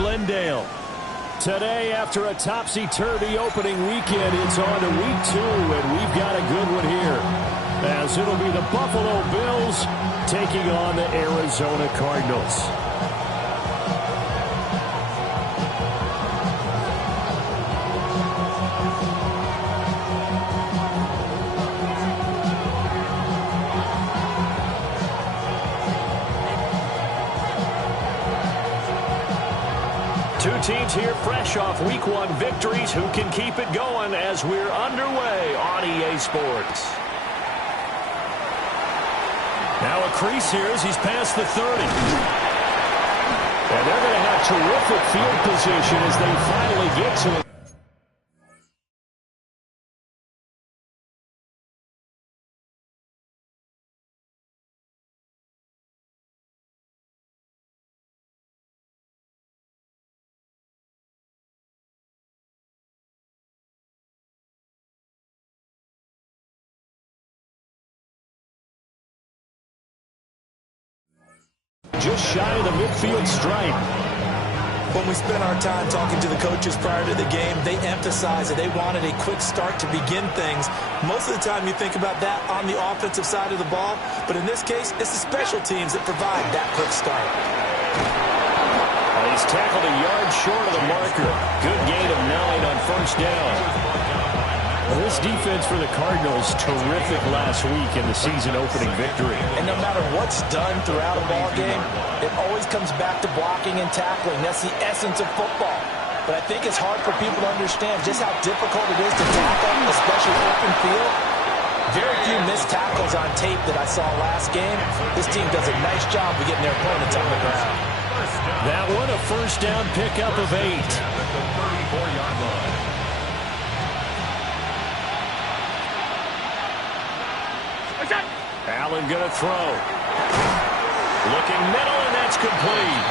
Glendale. Today, after a topsy-turvy opening weekend, it's on to week 2, and we've got a good one here, as it'll be the Buffalo Bills taking on the Arizona Cardinals. Two teams here fresh off Week 1 victories. Who can keep it going as we're underway on EA Sports? Now a crease here as he's past the 30. And they're going to have terrific field position as they finally get to it. Just shy of the midfield stripe. When we spent our time talking to the coaches prior to the game, they emphasized that they wanted a quick start to begin things. Most of the time you think about that on the offensive side of the ball, but in this case, it's the special teams that provide that quick start. He's tackled a yard short of the marker. Good gain of 9 on first down. Well, this defense for the Cardinals, terrific last week in the season-opening victory. And no matter what's done throughout a ball game, it always comes back to blocking and tackling. That's the essence of football. But I think it's hard for people to understand just how difficult it is to tackle, especially open field. Very few missed tackles on tape that I saw last game. This team does a nice job of getting their opponents on the ground. That one, a first down pickup of 8. Allen going to throw. Looking middle, and that's complete.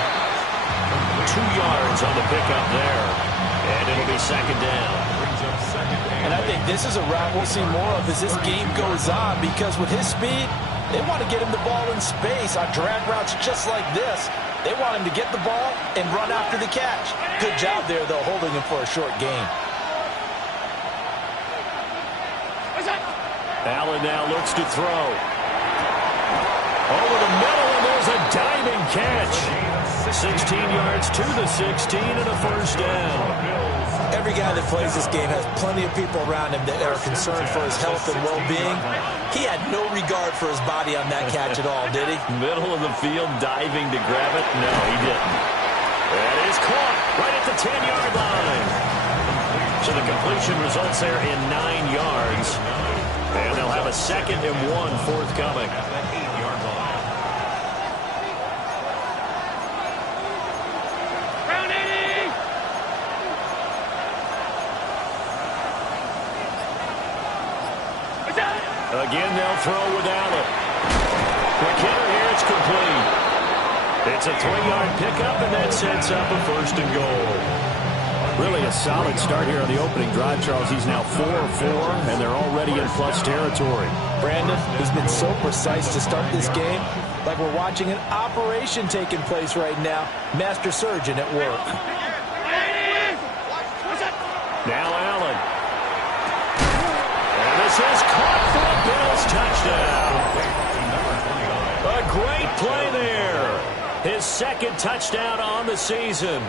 2 yards on the pickup there. And it'll be second down. And I think this is a route we'll see more of as this game goes on, because with his speed, they want to get him the ball in space on drag routes just like this. They want him to get the ball and run after the catch. Good job there, though, holding him for a short gain. Allen now looks to throw. Over the middle, and there's a diving catch. 16 yards to the 16 and a first down. Every guy that plays this game has plenty of people around him that are concerned for his health and well-being. He had no regard for his body on that catch at all, did he? Middle of the field, diving to grab it? No, he didn't. That is caught right at the 10-yard line. So the completion results there in 9 yards. And they'll have a 2nd and 1 forthcoming. Again, they'll throw without it. McKinnon here, it's complete. It's a 3-yard pickup, and that sets up a 1st and goal. Really a solid start here on the opening drive, Charles. He's now 4 of 4, and they're already in plus territory. Brandon has been so precise to start this game, like we're watching an operation taking place right now. Master surgeon at work. Now Allen. And this is caught for a Bills touchdown. A great play there. His 2nd touchdown on the season.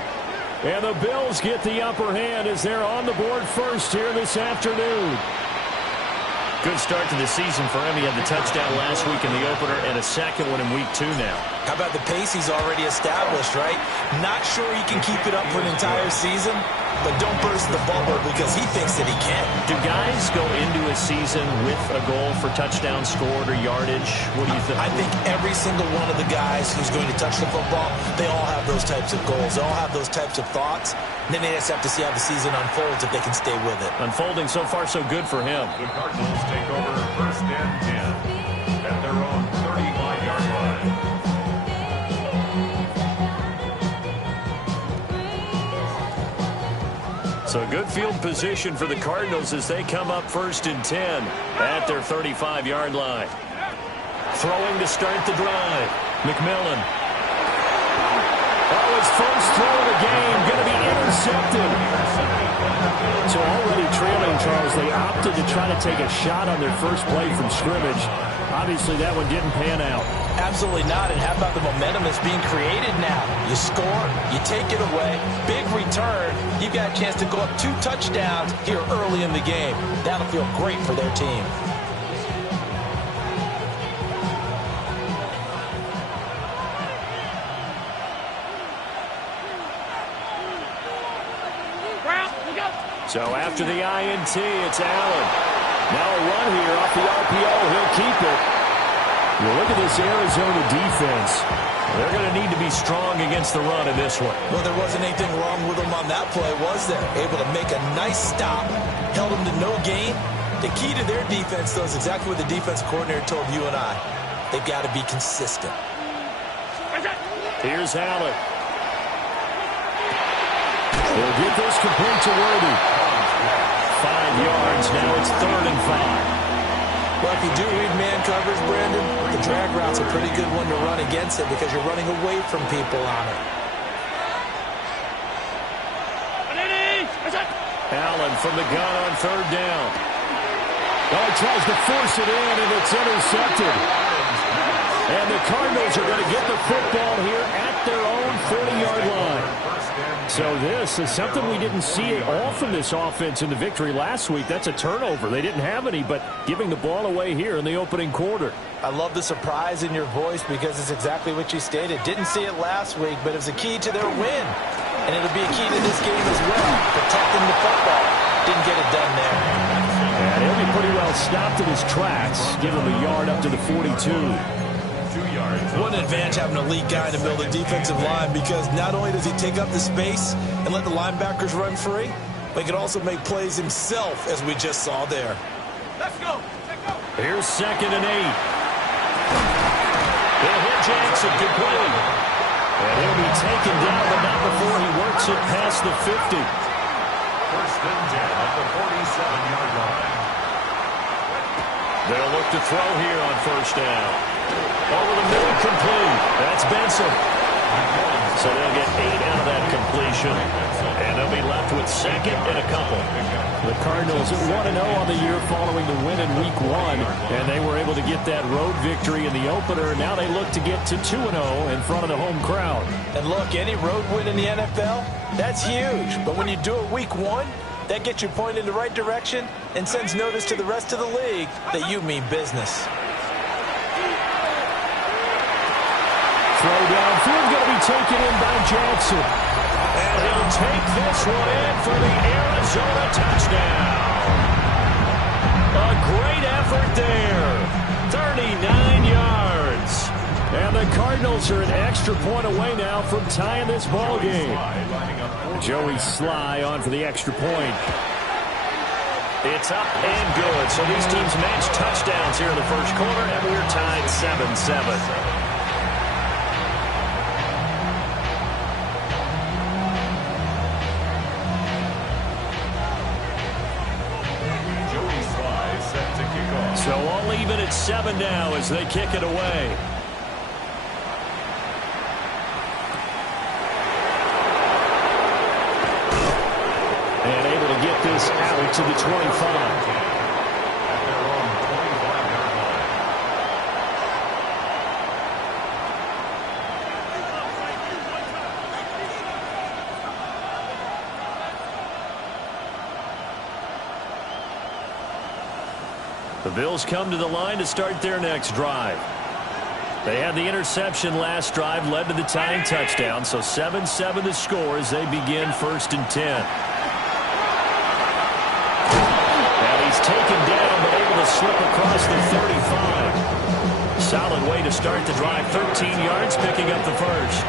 And the Bills get the upper hand as they're on the board first here this afternoon. Good start to the season for him. He had the touchdown last week in the opener and a 2nd one in week 2 now. How about the pace he's already established, right? Not sure he can keep it up for an entire season, but don't burst the bubble because he thinks that he can. Do guys go into a season with a goal for touchdown scored or yardage? What do you think? I think every single one of the guys who's going to touch the football, they all have those types of goals. They all have those types of thoughts. And then they just have to see how the season unfolds if they can stay with it. Unfolding so far so good for him. The Cardinals take over 1st and 10 at their own 35-yard line. So good field position for the Cardinals as they come up 1st and 10 at their 35-yard line. Throwing to start the drive. McMillan. Oh, his first throw of the game to try to take a shot on their first play from scrimmage. Obviously, that one didn't pan out. Absolutely not. And how about the momentum that's being created now? You score, you take it away, big return. You've got a chance to go up 2 touchdowns here early in the game. That'll feel great for their team. So after the INT, it's Allen. Now a run here off the RPO. He'll keep it. You look at this Arizona defense. They're going to need to be strong against the run in this one. Well, there wasn't anything wrong with them on that play, was there? Able to make a nice stop, held them to no gain. The key to their defense, though, is exactly what the defense coordinator told you and I. They've got to be consistent. Here's Allen. He'll get this complete to Worthy. 5 yards. Now it's 3rd and 5. Well, if you do read man coverage, Brandon, the drag route's a pretty good one to run against it because you're running away from people on it. Allen from the gun on 3rd down. Oh, he tries to force it in, and it's intercepted. And the Cardinals are going to get the football here at their own 40-yard line. So this is something we didn't see all from this offense in the victory last week. That's a turnover. They didn't have any, but giving the ball away here in the opening quarter. I love the surprise in your voice because it's exactly what you stated. Didn't see it last week, but it was a key to their win. And it'll be a key to this game as well, protecting the football. Didn't get it done there. And he'll be pretty well stopped in his tracks. Give him a yard up to the 42. 2 yards. What an advantage having an elite guy to build a defensive line because not only does he take up the space and let the linebackers run free, but he can also make plays himself, as we just saw there. Let's go. Here's 2nd and 8. They'll hit Jackson complete. And he'll be taken down, but not before he works it past the 50. 1st and 10 at the 47-yard line. They'll look to throw here on 1st down. Over the middle, complete. That's Benson. So they'll get 8 out of that completion. And they'll be left with 2nd and a couple. The Cardinals at 1-0 on the year following the win in Week 1. And they were able to get that road victory in the opener. Now they look to get to 2-0 in front of the home crowd. And look, any road win in the NFL, that's huge. But when you do it Week 1, that gets you pointed in the right direction and sends notice to the rest of the league that you mean business. Throw downfield going to be taken in by Jackson. And he'll take this one in for the Arizona touchdown. A great effort there. 39 yards. And the Cardinals are an extra point away now from tying this ball game. Joey Sly on for the extra point. It's up and good. So these teams match touchdowns here in the first quarter, and we're tied 7-7. So all even at 7 now as they kick it away. And able to get this out to the 25. The Bills come to the line to start their next drive. They had the interception last drive, led to the tying touchdown, so 7-7 the score as they begin 1st and 10. And he's taken down, but able to slip across the 35. Solid way to start the drive, 13 yards, picking up the first.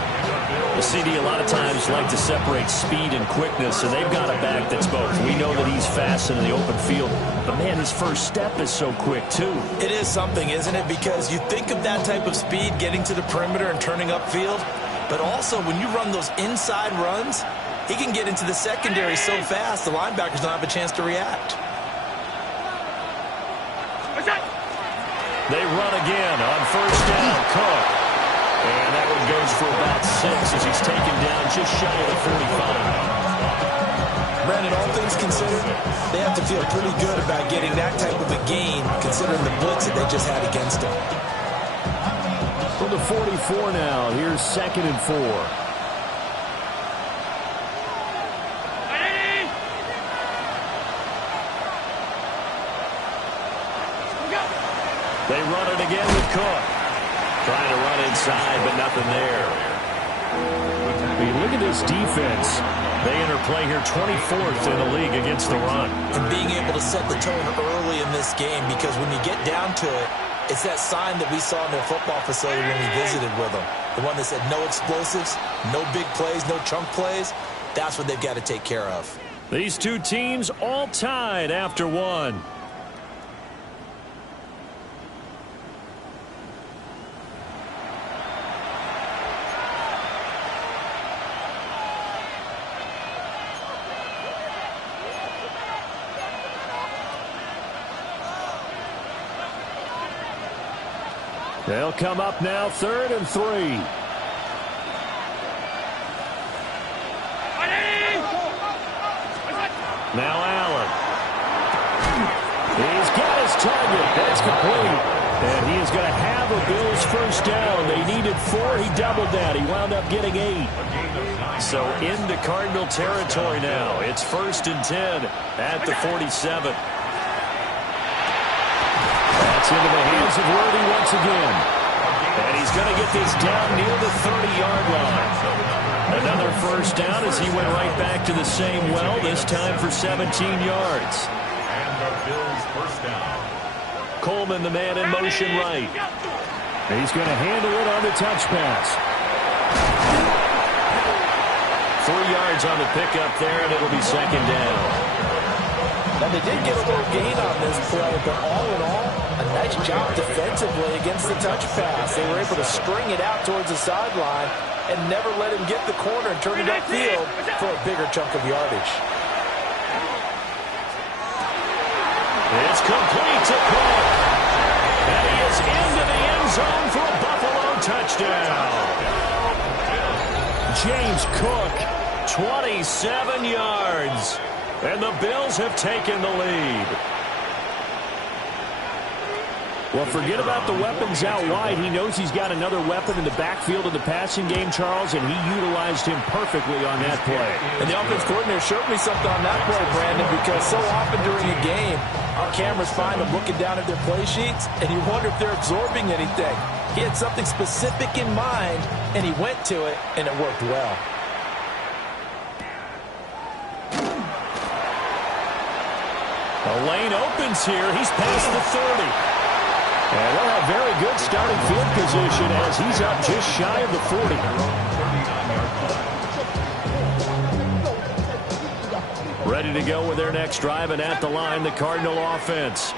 The CD a lot of times like to separate speed and quickness, and they've got a back that's both. We know that he's fast in the open field, but man, his first step is so quick too. It is something, isn't it? Because you think of that type of speed getting to the perimeter and turning upfield, but also when you run those inside runs, he can get into the secondary so fast the linebackers don't have a chance to react. They run again on 1st down. Cook. And that one goes for about 6 as he's taken down just shy of the 45. Brandon, mean, all things considered, they have to feel pretty good about getting that type of a gain, considering the blitz that they just had against them. From the 44 now, here's 2nd and 4. They run it again with Cook. Trying to run inside, but nothing there. I mean, look at this defense. They enter play here 24th in the league against the run. And being able to set the tone early in this game, because when you get down to it, it's that sign that we saw in their football facility when we visited with them. The one that said no explosives, no big plays, no chunk plays. That's what they've got to take care of. These two teams all tied after one. They'll come up now 3rd and 3. Now Allen. He's got his target. That's complete. And he is going to have a Bills first down. They needed 4. He doubled that. He wound up getting 8. So into Cardinal territory now. It's 1st and 10 at the 47. That's into the hands of Worthy once again. And he's going to get this down near the 30-yard line. Another first down as he went right back to the same well, this time for 17 yards. And the Bills first down. Coleman, the man in motion right. He's going to handle it on the touch pass. 3 yards on the pickup there, and it'll be 2nd down. Now, they did get a little gain on this play, but all in all, a nice job defensively against the touch pass. They were able to string it out towards the sideline and never let him get the corner and turn it upfield for a bigger chunk of yardage. It's complete to Cook. And he is into the end zone for a Buffalo touchdown. James Cook, 27 yards. And the Bills have taken the lead. Well, forget about the weapons out wide. He knows he's got another weapon in the backfield of the passing game, Charles, and he utilized him perfectly on that play. And the offense coordinator showed me something on that play, Brandon, because so often during a game, our cameras find them looking down at their play sheets, and you wonder if they're absorbing anything. He had something specific in mind, and he went to it, and it worked well. The lane opens here. He's past the 30. And they'll have very good starting field position as he's up just shy of the 40. Ready to go with their next drive, and at the line, the Cardinal offense.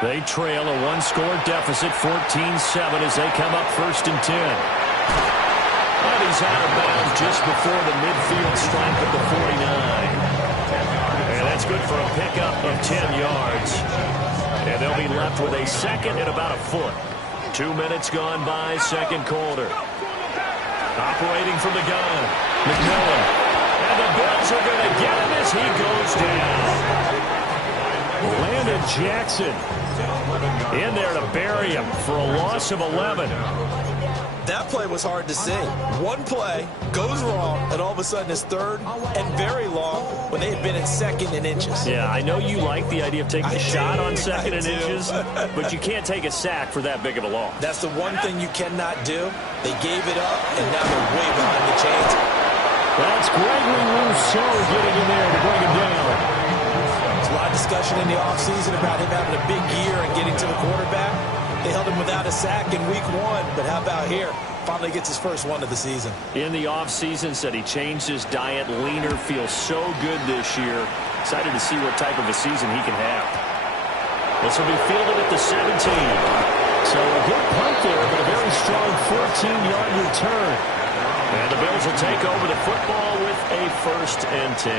They trail a one-score deficit, 14-7, as they come up 1st and 10. And he's out of bounds just before the midfield stripe at the 49. And that's good for a pickup of 10 yards. And they'll be left with a 2nd and about a foot. 2 minutes gone by, 2nd quarter. Operating from the gun, McMillan. And the Bills are going to get him as he goes down. Landon Jackson in there to bury him for a loss of 11. That play was hard to see. One play goes wrong, and all of a sudden it's 3rd and very long when they had been in 2nd and inches. Yeah, I know you like the idea of taking a shot on 2nd and inches, but you can't take a sack for that big of a loss. That's the one thing you cannot do. They gave it up, and now they're way behind the chains. That's Gregory Rousseau getting in there to bring him down. There's a lot of discussion in the offseason about him having a big year and getting to the quarterback. They held him without a sack in week 1, but how about here? Finally gets his first one of the season. In the offseason, said he changed his diet, leaner, feels so good this year. Excited to see what type of a season he can have. This will be fielded at the 17. So a good punt there, but a very strong 14-yard return. And the Bills will take over the football with a 1st and 10.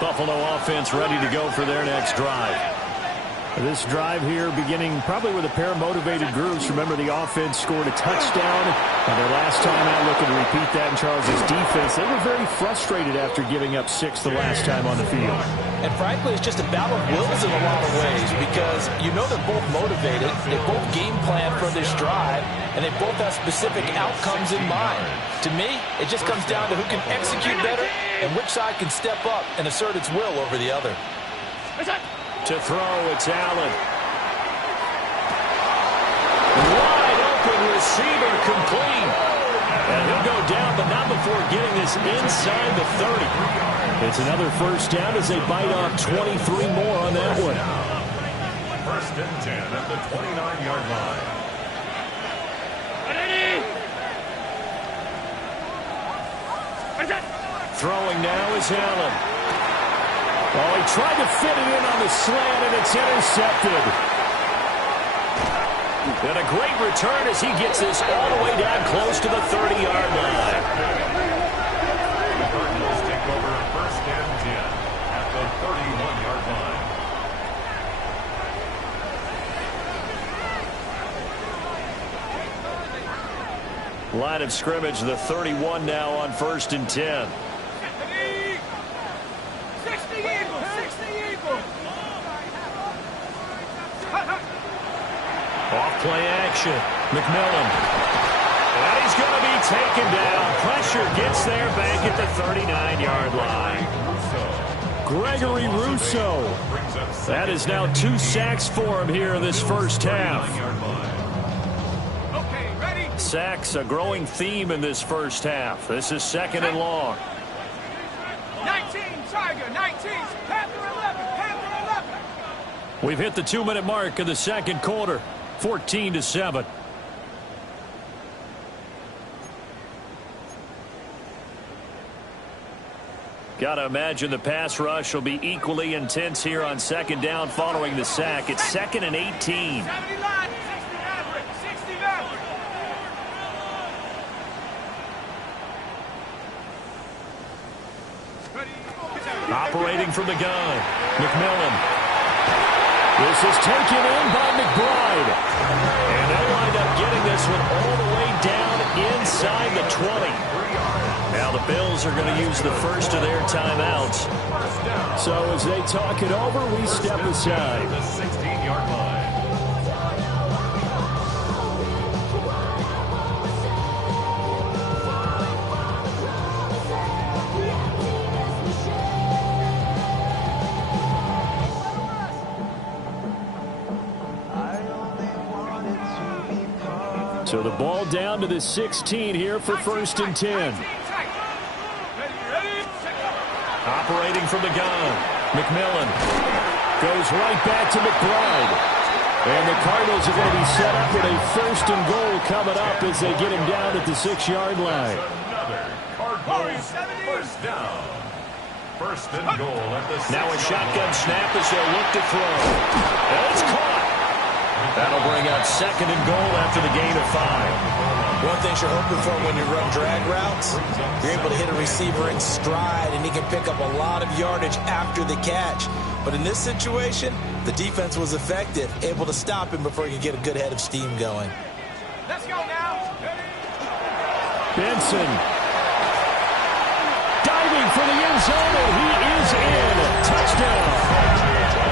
Buffalo offense ready to go for their next drive. This drive here beginning probably with a pair of motivated groups. Remember, the offense scored a touchdown on their last time out, looking to repeat that in Charles' defense. They were very frustrated after giving up 6 the last time on the field. And frankly, it's just a battle of wills in a lot of ways because you know they're both motivated, they both game plan for this drive, and they both have specific outcomes in mind. To me, it just comes down to who can execute better and which side can step up and assert its will over the other. To throw, it's Allen. Wide open receiver, complete. And he'll go down, but not before getting this inside the 30. It's another first down as they bite off 23 more on that one. First and 10 at the 29-yard line. Throwing now is Allen. Oh, he tried to fit it in on the slant, and it's intercepted. And a great return as he gets this all the way down close to the 30-yard line. The Cardinals take over first and 10 at the 31-yard line. Line of scrimmage, the 31 now on first and 10. Off-play action. McMillan. And he's going to be taken down. Pressure gets there back at the 39-yard line. Gregory Rousseau. That is now 2 sacks for him here in this first half. Sacks, a growing theme in this first half. This is second and long. 19, Tiger, 19, Panther 11, Panther 11. We've hit the 2-minute mark in the second quarter. 14-7. Got to imagine the pass rush will be equally intense here on second down following the sack. It's second and 18. 60 Maverick, 60 Maverick. Operating from the gun, McMillan. This is taken in by McBride. And they'll wind up getting this one all the way down inside the 20. Now the Bills are going to use the first of their timeouts. So as they talk it over, we step aside. The 16-yard line. So the ball down to the 16 here for first and 10. Operating from the gun, McMillan goes right back to McBride. And the Cardinals are going to be set up with a first and goal coming up as they get him down at the 6-yard line. Another Cardinals first down. First and goal at the 6-yard line. Now a shotgun snap as they'll look to throw. And it's caught. That'll bring up second and goal after the gain of 5. One thing you're hoping for when you run drag routes, you're able to hit a receiver in stride, and he can pick up a lot of yardage after the catch. But in this situation, the defense was effective, able to stop him before he could get a good head of steam going. Let's go now. Benson. Diving for the end zone, and he is in. Touchdown.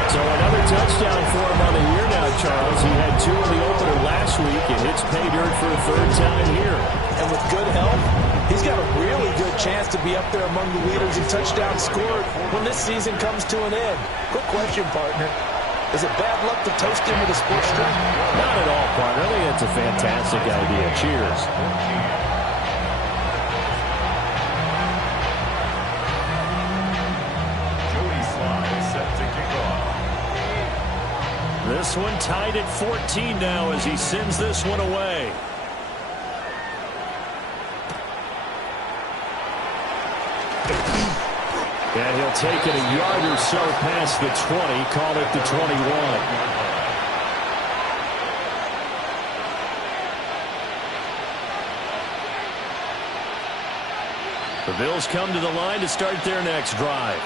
So another touchdown for him on the year now, Charles. He had 2 in the opener last week, and hits pay dirt for a 3rd time here. And with good health, he's got a really good chance to be up there among the leaders in touchdowns scored when this season comes to an end. Quick question, partner. Is it bad luck to toast him with a sports drink? Not at all, partner. I think that's a fantastic idea. Cheers. This one tied at 14 now as he sends this one away. And he'll take it a yard or so past the 20, call it the 21. The Bills come to the line to start their next drive.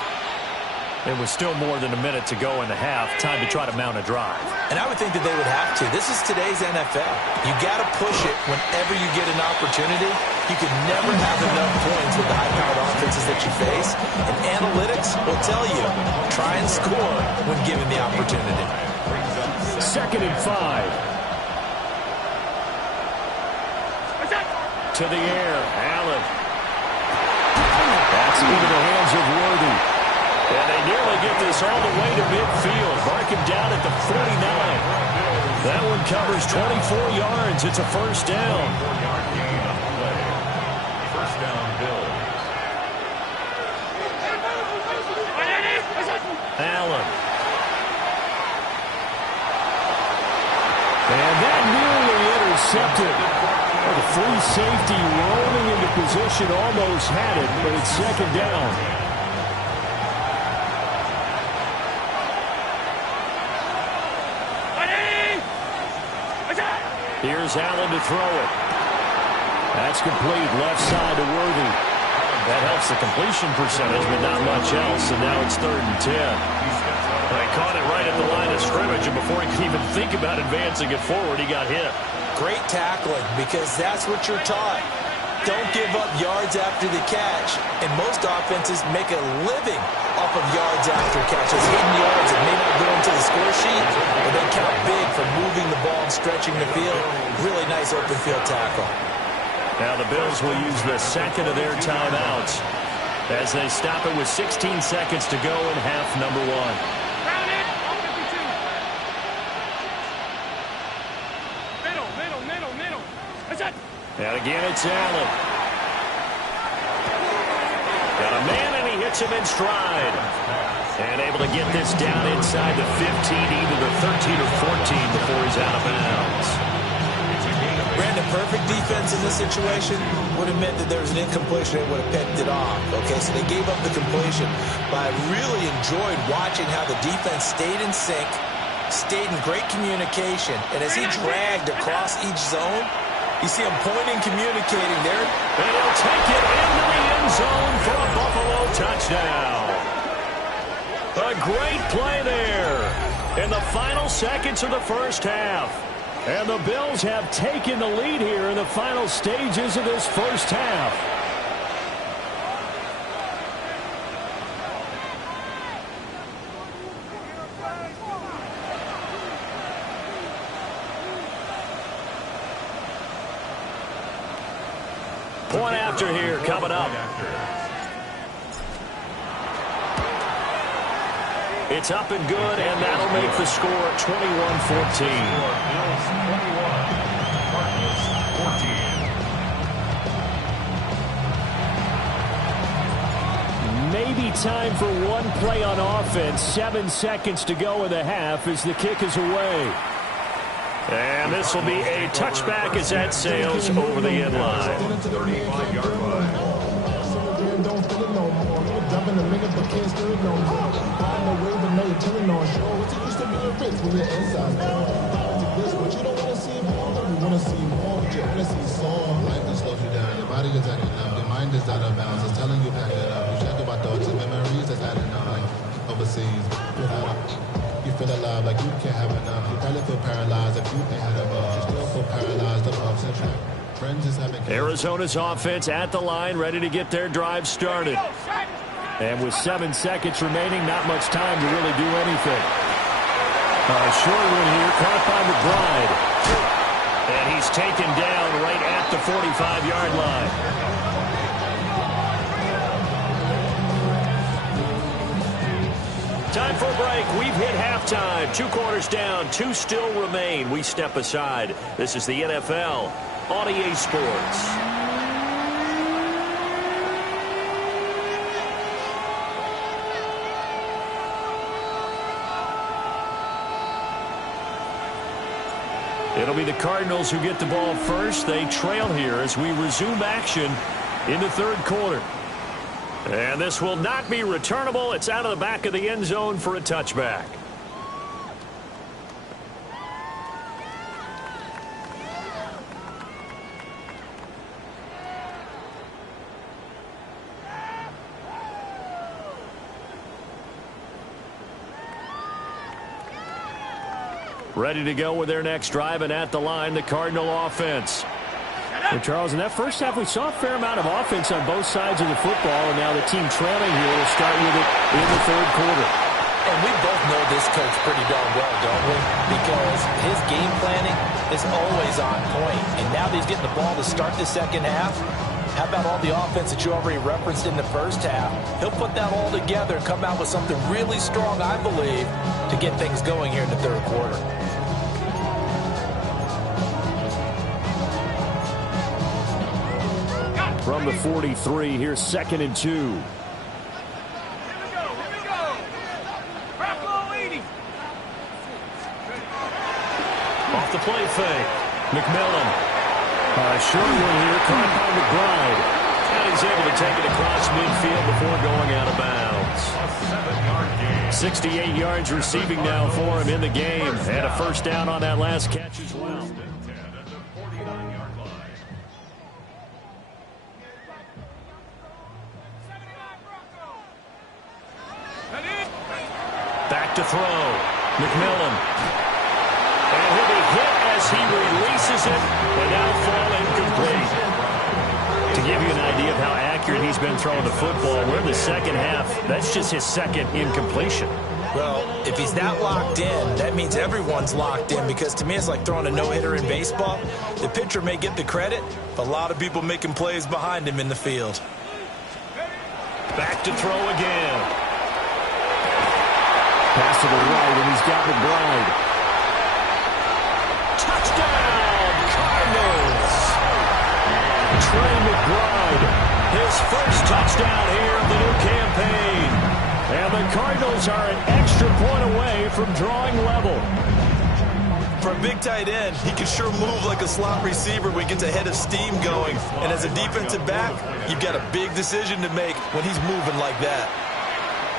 It was still more than a minute to go in the half. Time to try to mount a drive. And I would think that they would have to. This is today's NFL. You got to push it whenever you get an opportunity. You can never have enough points with the high-powered offenses that you face. And analytics will tell you, try and score when given the opportunity. 2nd and 5. To the air, Allen. That's into the hands of Worthy. And they nearly get this all the way to midfield. Mark him down at the 49. That one covers 24 yards. It's a first down. First down, Bills. Allen. And that nearly intercepted. The free safety rolling into position, almost had it, but it's 2nd down. Here's Allen to throw it. That's complete, left side to Worthy. That helps the completion percentage, but not much else, and now it's 3rd and 10. They caught it right at the line of scrimmage, and before he could even think about advancing it forward, he got hit. Great tackling, because that's what you're taught. Don't give up yards after the catch, and most offenses make a living off of yards after catches. Hidden yards that may not go into the score sheet, but they count big for moving the ball and stretching the field. Really nice open field tackle. Now the Bills will use the 2nd of their timeouts as they stop it with 16 seconds to go in half number 1. And again, it's Allen. Got a man, and he hits him in stride. And able to get this down inside the 15, either the 13 or 14 before he's out of bounds. Brandon, perfect defense in this situation would have meant that there was an incompletion and would have picked it off. Okay, so they gave up the completion. But I really enjoyed watching how the defense stayed in sync, stayed in great communication. And as he dragged across each zone, you see him pointing, communicating there. And he'll take it into the end zone for a Buffalo touchdown. A great play there in the final seconds of the first half. And the Bills have taken the lead here in the final stages of this first half. Point after here coming up. It's up and good, and that'll make the score 21-14. Maybe time for one play on offense. 7 seconds to go in the half as the kick is away. And this will be a touchback as that sails over the end line. 35-yard line. Your body is acting up, your mind is out of bounds. It's telling you back it up. You check about thoughts and memories that's adding up like overseas. You feel alive like you can't have enough. You probably feel paralyzed if you ain't had a buzz. You still feel paralyzed above central. Arizona's offense at the line, ready to get their drive started. And with 7 seconds remaining, not much time to really do anything. Short one here, caught by McBride. And he's taken down right at the 45-yard line. Time for a break. We've hit halftime. 2 quarters down, 2 still remain. We step aside. This is the NFL on EA Sports. It'll be the Cardinals who get the ball first. They trail here as we resume action in the 3rd quarter. And this will not be returnable. It's out of the back of the end zone for a touchback. ready to go with their next drive, and at the line, the Cardinal offense. Well, Charles, in that first half, we saw a fair amount of offense on both sides of the football, and now the team trailing here will start with it in the third quarter. And we both know this coach pretty darn well, don't we? Because his game planning is always on point. And now that he's getting the ball to start the second half, how about all the offense that you already referenced in the first half? He'll put that all together and come out with something really strong, I believe, to get things going here in the third quarter. From the 43, here's 2nd and 2. Here we go. Buffalo leading. Off the play fake. McMillan. Short one here, caught by McBride. And he's able to take it across midfield before going out of bounds. A 7-yard gain. 68 yards receiving now for him in the game. And a first down on that last catch as well. 10 at the 49-yard line. Back to throw. McMillan. And he'll be hit as he releases it, but now fall incomplete. To give you an idea of how accurate he's been throwing the football, we're in the second half. That's just his second incompletion. Well, if he's that locked in, that means everyone's locked in, because to me it's like throwing a no-hitter in baseball. The pitcher may get the credit, but a lot of people making plays behind him in the field. Back to throw again. Pass to the right, and he's got McBride. Touchdown, Cardinals! Trey McBride, his first touchdown here of the new campaign. And the Cardinals are an extra point away from drawing level. For a big tight end, he can sure move like a slot receiver when he gets a head of steam going. And as a defensive back, you've got a big decision to make when he's moving like that.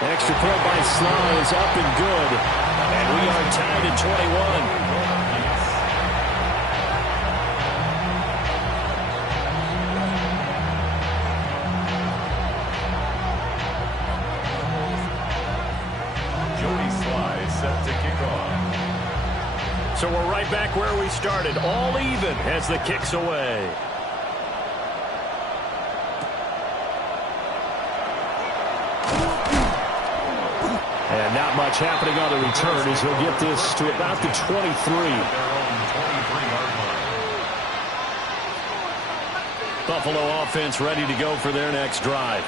Extra point by Sly is up and good. And we are tied at 21. So we're right back where we started, all even as the kick's away. And not much happening on the return as he'll get this to about the 23. Buffalo offense ready to go for their next drive.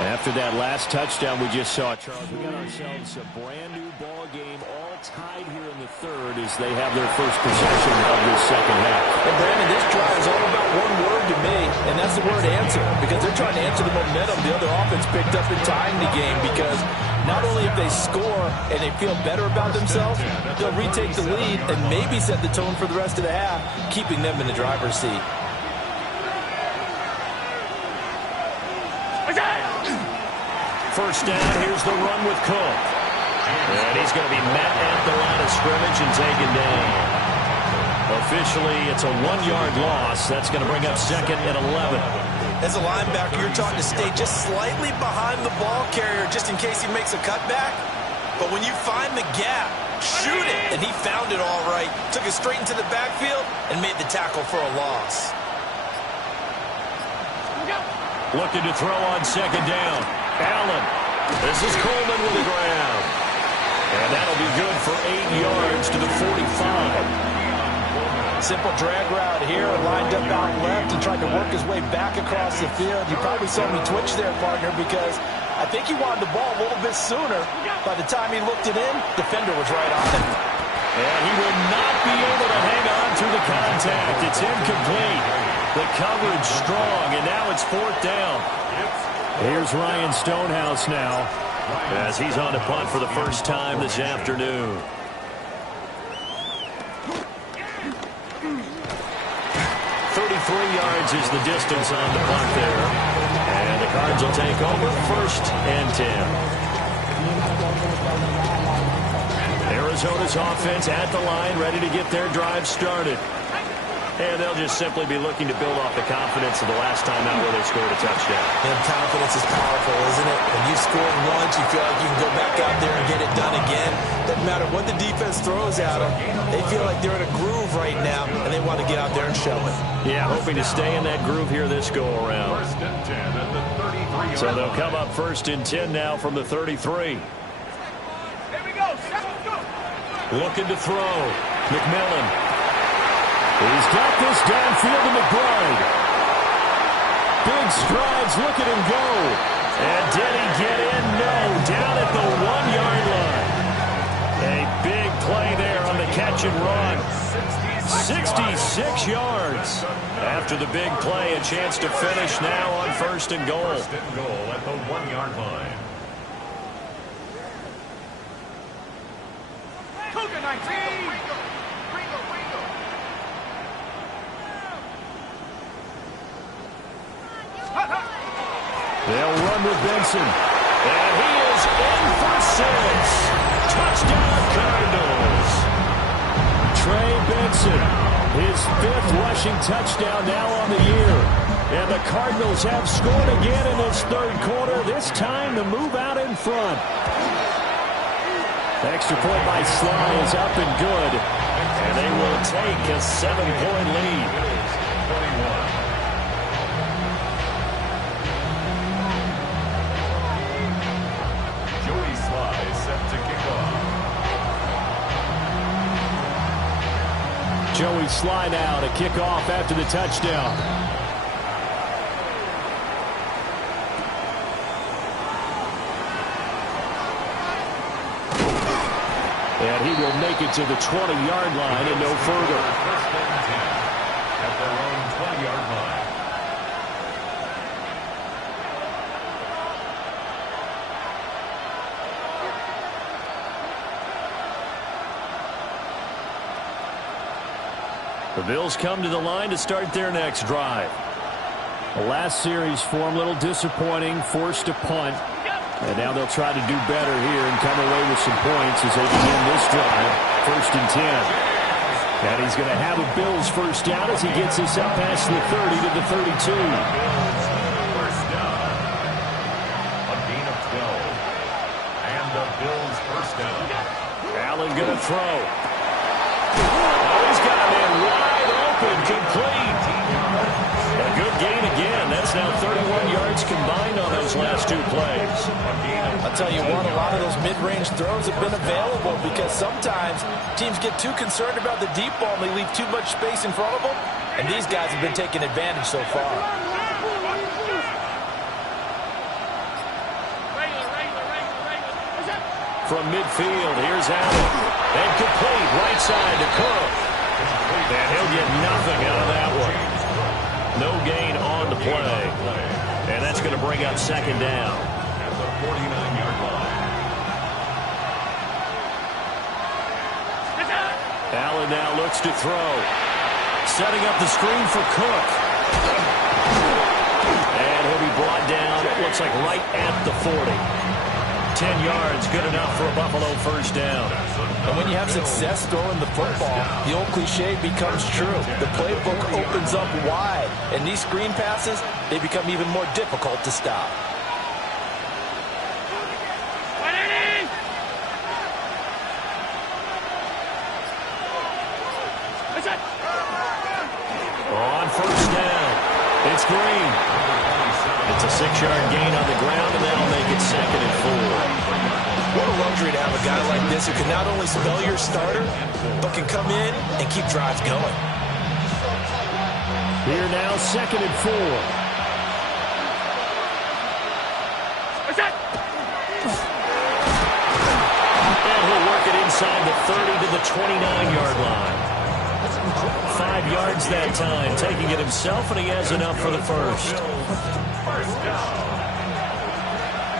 After that last touchdown we just saw, Charles, we got ourselves a brand new ball game, all tied here in the third as they have their first possession of this second half. And Brandon, this drive is all about one word to me, and that's the word answer, because they're trying to answer the momentum the other offense picked up in tying the game, because not only if they score and they feel better about themselves, they'll retake the lead and maybe set the tone for the rest of the half, keeping them in the driver's seat. First down, here's the run with Cook. And he's going to be met at the line of scrimmage and taken down. Officially, it's a 1-yard loss. That's going to bring up 2nd and 11. As a linebacker, you're taught to stay just slightly behind the ball carrier just in case he makes a cutback. But when you find the gap, shoot it. And he found it all right. Took it straight into the backfield and made the tackle for a loss. Looking to throw on 2nd down. Allen. This is Coleman with the ground. And that'll be good for 8 yards to the 45. Simple drag route here, lined up out left and tried to work his way back across the field. You probably saw me twitch there, partner, because I think he wanted the ball a little bit sooner. By the time he looked it in, defender was right on it. And he will not be able to hang on to the contact. It's incomplete. The coverage strong, and now it's 4th down. Here's Ryan Stonehouse now as he's on to punt for the first time this afternoon. 33 yards is the distance on the punt there. And the Cards will take over 1st and 10. Arizona's offense at the line, ready to get their drive started. And they'll just simply be looking to build off the confidence of the last time out where they scored a touchdown. And confidence is powerful, isn't it? When you scored once, you feel like you can go back out there and get it done again. Doesn't matter what the defense throws at them. They feel like they're in a groove right now, and they want to get out there and show it. Yeah, hoping to stay in that groove here this go-around. First and 10 at the 33-yard So they'll line. come up first and 10 now from the 33. Here we go. Looking to throw. McMillan. He's got this downfield to McBride. Big strides, look at him go. And did he get in? No, down at the 1-yard line. A big play there on the catch and run. 66 yards. After the big play, a chance to finish now on first and goal. First and goal at the 1-yard line. Cougar 19. They'll run with Benson. And he is in for 6. Touchdown Cardinals. Trey Benson, his 5th rushing touchdown now on the year. And the Cardinals have scored again in this 3rd quarter. This time to move out in front. Extra point by Sly is up and good. And they will take a 7-point lead. 21. Joey Sly set to kick off. Joey Sly now to kick off after the touchdown. And he will make it to the 20-yard line and no further. First and 10 at their own 20-yard line. The Bills come to the line to start their next drive. The last series for them, a little disappointing, forced to punt. And now they'll try to do better here and come away with some points as they begin this drive. First and 10. And he's going to have a Bills first down as he gets this up past the 30 to the 32. Bills first down. A gain of 12. And the Bills first down. Allen going to throw. Oh, he's got him in wide open, complete. A good gain again. That's now 31 yards combined on those last 2 plays. I'll tell you what, a lot of those mid-range throws have been available because sometimes teams get too concerned about the deep ball and they leave too much space in front of them. And these guys have been taking advantage so far. From midfield, here's Allen. And complete, right side to Cook. And he'll get nothing out of that one. No gain on the play. And that's going to bring up second down. At the 49-yard line. Allen now looks to throw. Setting up the screen for Cook. And he'll be brought down, it looks like right at the 40. 10 yards, good enough for a Buffalo first down. And when you have success throwing the football, the old cliche becomes true. The playbook opens up wide, and these screen passes, they become even more difficult to stop. On first down, it's Green. It's a 6-yard gain on the ground, and that'll make it 2nd and 4. What a luxury to have a guy like this who can not only spell your starter, but can come in and keep drives going. Here now, 2nd and 4. And he'll work it inside the 30 to the 29-yard line. 5 yards that time, taking it himself, and he has enough for the first. First down.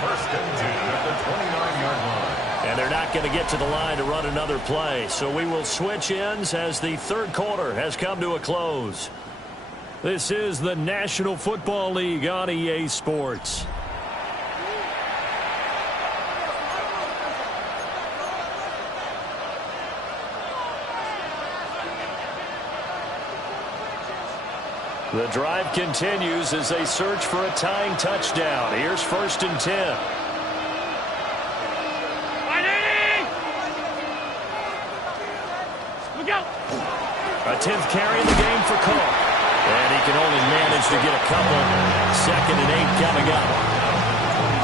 First and 10 at the 29-yard line. And they're not going to get to the line to run another play. So we will switch ends as the 3rd quarter has come to a close. This is the National Football League on EA Sports. The drive continues as they search for a tying touchdown. Here's first and 10. 10th carry in the game for Cook. And he can only manage to get a couple. 2nd and 8 coming up.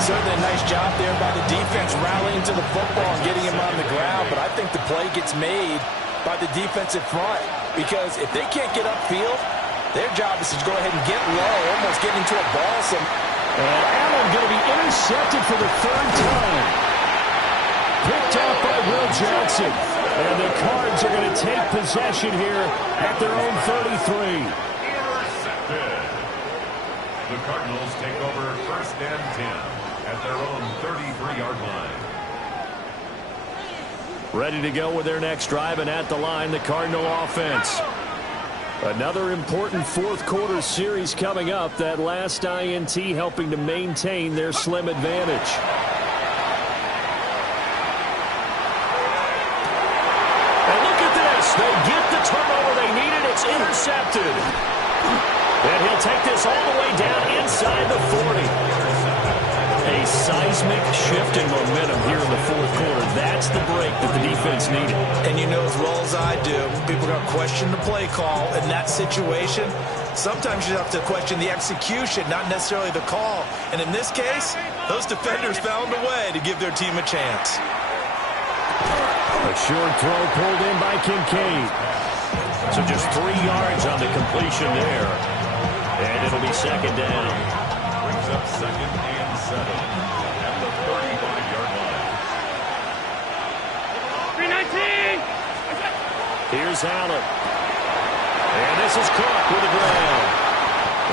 Certainly a nice job there by the defense rallying to the football and getting him on the ground. But I think the play gets made by the defensive front. Because if they can't get upfield, their job is to go ahead and get low, almost get into a ball. And Allen going to be intercepted for the 3rd time. Picked out by Will Johnson. And the Cards are going to take possession here at their own 33. Intercepted. The Cardinals take over 1st and 10 at their own 33-yard line. Ready to go with their next drive, and at the line, the Cardinal offense. Another important 4th quarter series coming up. That last INT helping to maintain their slim advantage. And look at this. They get the turnover they needed. It's intercepted. And he'll take this all the way down inside the 40. A seismic shift in momentum here in the 4th quarter. That's the break that the defense needed. And you know as well as I do, people are going to question the play call in that situation. Sometimes you have to question the execution, not necessarily the call. And in this case, those defenders found a way to give their team a chance. A short throw pulled in by Kincaid. So just 3 yards on the completion there. And it'll be 2nd down. Brings up 2nd and 7 at the 35-yard line. 319. Here's Allen. And this is Cook with the ground.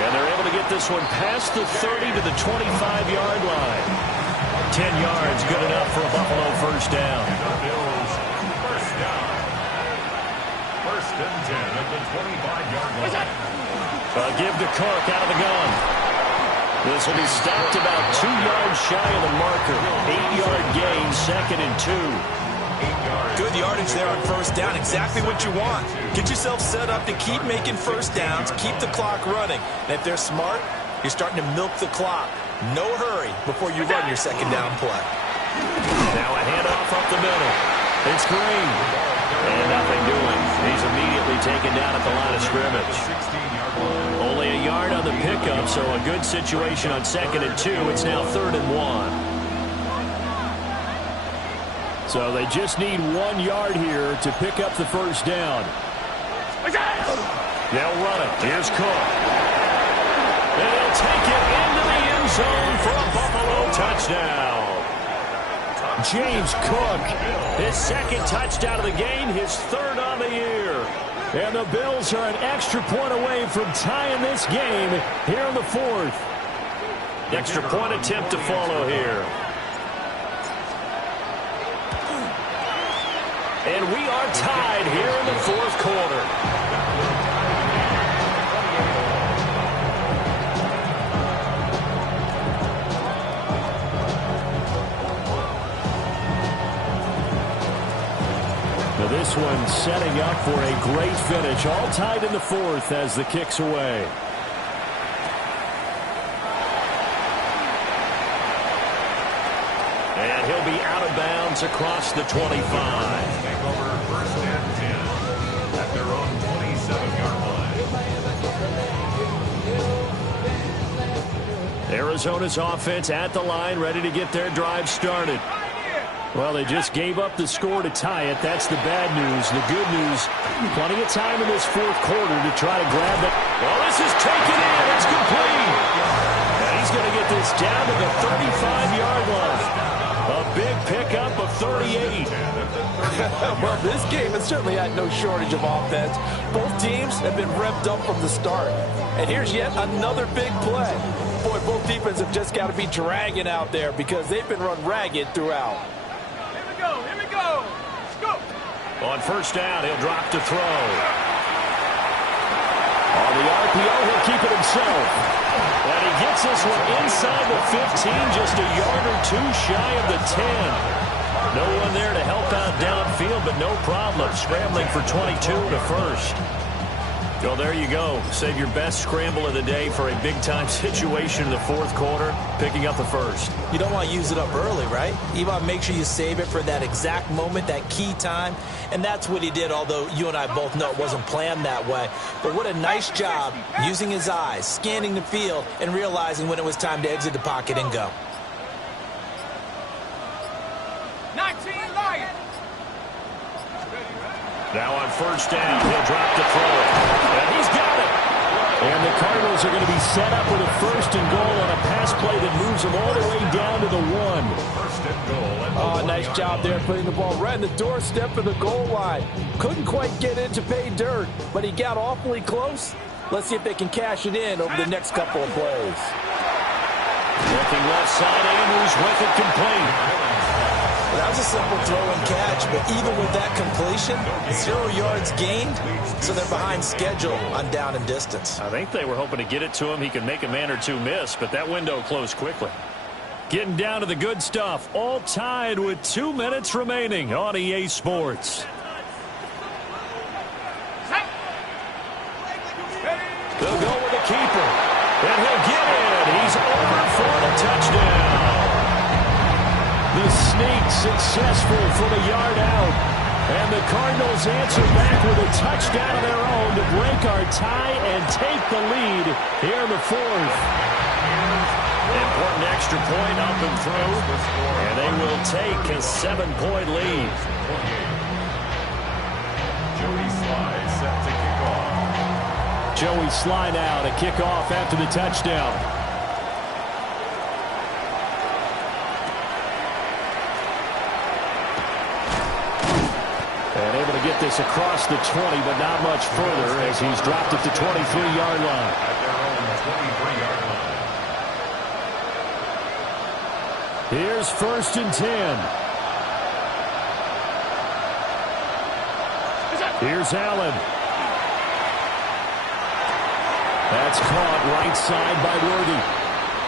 And they're able to get this one past the 30 to the 25-yard line. 10 yards, good enough for a Buffalo 1st down. And the Bills 1st down. 1st and 10 at the 25-yard line. Give to Cook out of the gun. This will be stopped about 2 yards shy of the marker. 8-yard gain, 2nd and 2. 8 yards. Good yardage there on 1st down. Exactly what you want. Get yourself set up to keep making 1st downs, keep the clock running. And if they're smart, you're starting to milk the clock. No hurry before you run your 2nd down play. Now a handoff up the middle. It's Green. And nothing doing. He's immediately taken down at the line of scrimmage. 16-yard line. Only a yard on the pickup, so a good situation on 2nd and 2. It's now 3rd and 1. So they just need 1 yard here to pick up the 1st down. They'll run it. Here's Cook. And he'll take it into the end zone for a Buffalo touchdown. James Cook, his 2nd touchdown of the game, his 3rd on the year. And the Bills are an extra point away from tying this game here in the 4th. Extra point attempt to follow here. And we are tied here in the 4th quarter. Now this one setting up for a great finish. All tied in the 4th as the kick's away. And he'll be out of bounds across the 25. Take over 1st and 10 at their own 27-yard line. Arizona's offense at the line, ready to get their drive started. Well, they just gave up the score to tie it. That's the bad news. The good news, plenty of time in this 4th quarter to try to grab it. Well, this is taken in. It's complete. And he's going to get this down to the 35-yard line. A big pickup of 38. Well, this game has certainly had no shortage of offense. Both teams have been revved up from the start. And here's yet another big play. Boy, both defenses have just got to be dragging out there because they've been run ragged throughout. Here we go. Let's go. On 1st down, he'll drop to throw. On the RPO, he'll keep it himself. And he gets this one inside the 15, just a yard or 2 shy of the 10. No one there to help out downfield, but no problem. Scrambling for 22 to 1st. Well, there you go. Save your best scramble of the day for a big-time situation in the fourth quarter, picking up the first. You don't want to use it up early, right? You want to make sure you save it for that exact moment, that key time. And that's what he did, although you and I both know it wasn't planned that way. But what a nice job using his eyes, scanning the field, and realizing when it was time to exit the pocket and go. 19 Lions. Now on first down, he'll drop to throw it. And he's got it. And the Cardinals are going to be set up with a first and goal on a pass play that moves them all the way down to the 1. First and goal. Oh, nice job there putting the ball right in the doorstep of the goal line. Couldn't quite get in to pay dirt, but he got awfully close. Let's see if they can cash it in over the next couple of plays. Looking left side, Andrews with it complete. That was a simple throw and catch, but even with that completion, 0 yards gained, so they're behind schedule on down and distance. I think they were hoping to get it to him. He could make a man or two miss, but that window closed quickly. Getting down to the good stuff, all tied with 2 minutes remaining on EA Sports. They'll go with the keeper, and he'll get it. He's over for the touchdown. The sneak successful from a yard out. And the Cardinals answer back with a touchdown of their own to break our tie and take the lead here in the fourth. Important extra point up and through. And they will take a 7-point lead. Joey Sly set to kick off. Joey Sly now to kick off after the touchdown. And able to get this across the 20, but not much further as he's dropped at the 23-yard line. At their own 23-yard line. Here's first and 10. Here's Allen. That's caught right side by Worthy.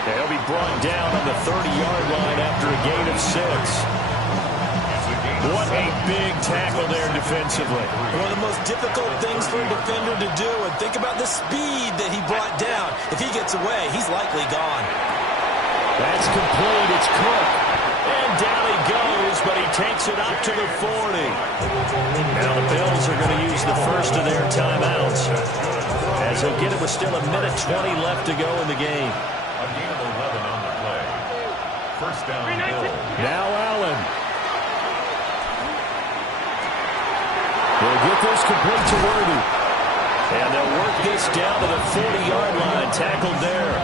He'll be brought down on the 30-yard line after a gain of 6. What a big tackle there defensively. One of the most difficult things for a defender to do, and think about the speed that he brought down. If he gets away, he's likely gone. That's complete. It's Cook. And down he goes, but he takes it up to the 40. Now the Bills are going to use the first of their timeouts, as they'll get it with still 1:20 left to go in the game. A gain of 11 on the play. First down, Bills. Now Allen. They'll get this complete to Worthy. And they'll work this down to the 40-yard line. Tackled there.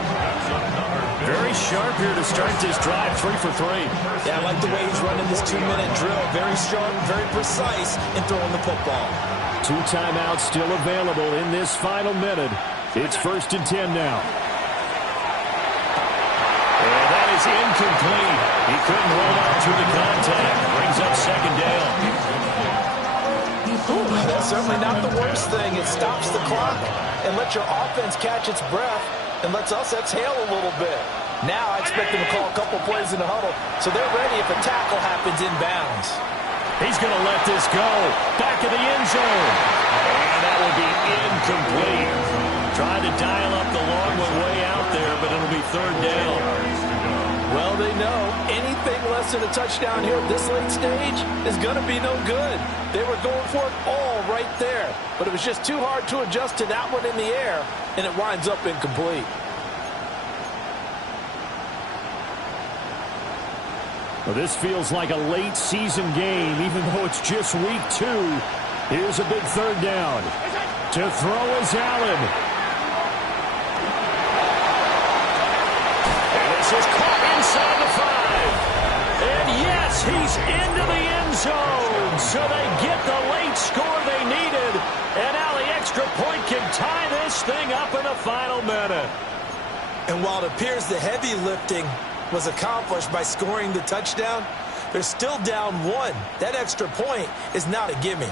Very sharp here to start this drive. 3 for 3. Yeah, I like the way he's running this 2-minute drill. Very sharp, very precise in throwing the football. 2 timeouts still available in this final minute. It's first and 10 now. And that is incomplete. He couldn't hold on through the contact. Brings up second down. That's certainly not the worst thing. It stops the clock and lets your offense catch its breath and lets us exhale a little bit. Now I expect them to call a couple plays in the huddle, so they're ready if a tackle happens inbounds. He's going to let this go. Back of the end zone. And that will be incomplete. Trying to dial up the long one way out there, but it'll be third down. Well, they know anything less than a touchdown here at this late stage is going to be no good. They were going for it all right there, but it was just too hard to adjust to that one in the air, and it winds up incomplete. Well, this feels like a late season game, even though it's just week 2. Here's a big third down. To throw is Allen. And this is caught inside the 5. And yes, he's into the end zone. So they get the late score they needed. And now the extra point can tie this thing up in the final minute. And while it appears the heavy lifting was accomplished by scoring the touchdown, they're still down 1. That extra point is not a gimme.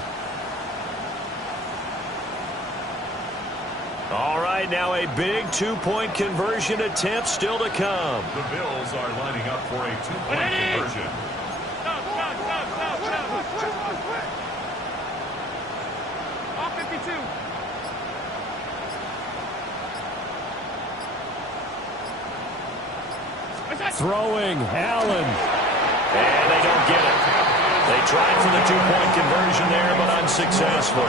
All right, now a big 2-point conversion attempt still to come. The Bills are lining up for a 2-point conversion. All 52. Throwing, Allen. And they don't get it. They tried for the two-point conversion there, but unsuccessful.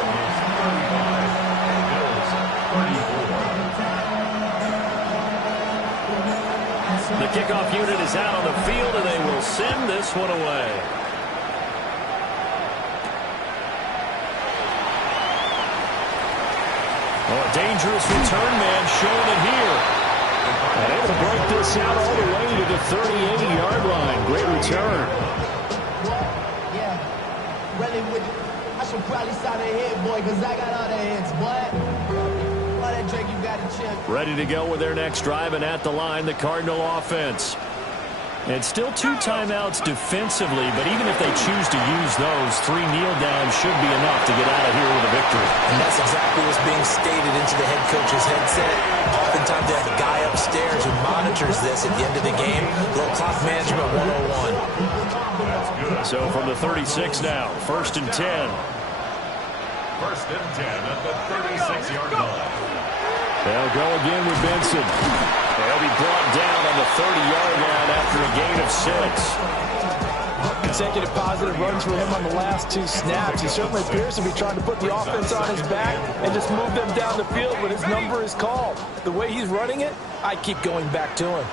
The kickoff unit is out on the field, and they will send this one away. Oh, a dangerous return man showing it here. And able to break this out all the way to the 38-yard line. Great return. Yeah, really with you. I should probably sign a hit, boy, because I got all the hits, boy. All that Drake, you got a chip. Ready to go with their next drive, and at the line, the Cardinal offense. And still 2 timeouts defensively, but even if they choose to use those, 3 kneel downs should be enough to get out of here with a victory. And that's exactly what's being stated into the head coach's headset. Oftentimes that guy upstairs who monitors this at the end of the game, little clock management 101. So from the 36 now, 1st and 10. 1st and 10 at the 36-yard line. They'll go again with Benson. They'll be brought down on the 30-yard line after a gain of 6. Consecutive positive runs for him on the last 2 snaps. He certainly appears to be trying to put the offense on his back and just move them down the field when his number is called. The way he's running it, I keep going back to him.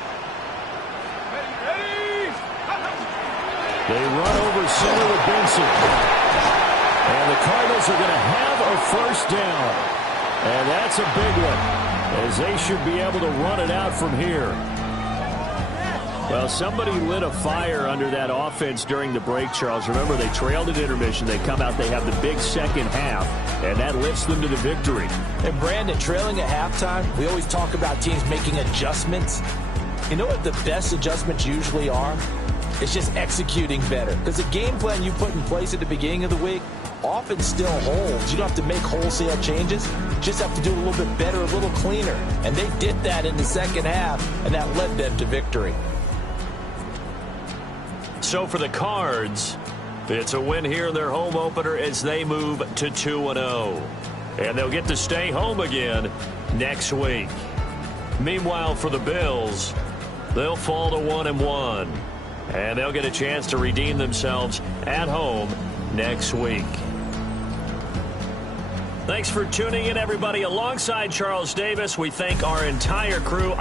They run over center with Benson. And the Cardinals are going to have a 1st down. And that's a big one, as they should be able to run it out from here. Well, somebody lit a fire under that offense during the break, Charles. Remember, they trailed at intermission. They come out, they have the big second half, and that lifts them to the victory. And Brandon, trailing at halftime, we always talk about teams making adjustments. You know what the best adjustments usually are? It's just executing better. Because the game plan you put in place at the beginning of the week often still holds. You don't have to make wholesale changes. You just have to do a little bit better, a little cleaner. And they did that in the second half, and that led them to victory. So for the Cards, it's a win here in their home opener as they move to 2-0. And they'll get to stay home again next week. Meanwhile, for the Bills, they'll fall to 1-1. And they'll get a chance to redeem themselves at home next week. Thanks for tuning in, everybody. Alongside Charles Davis, we thank our entire crew.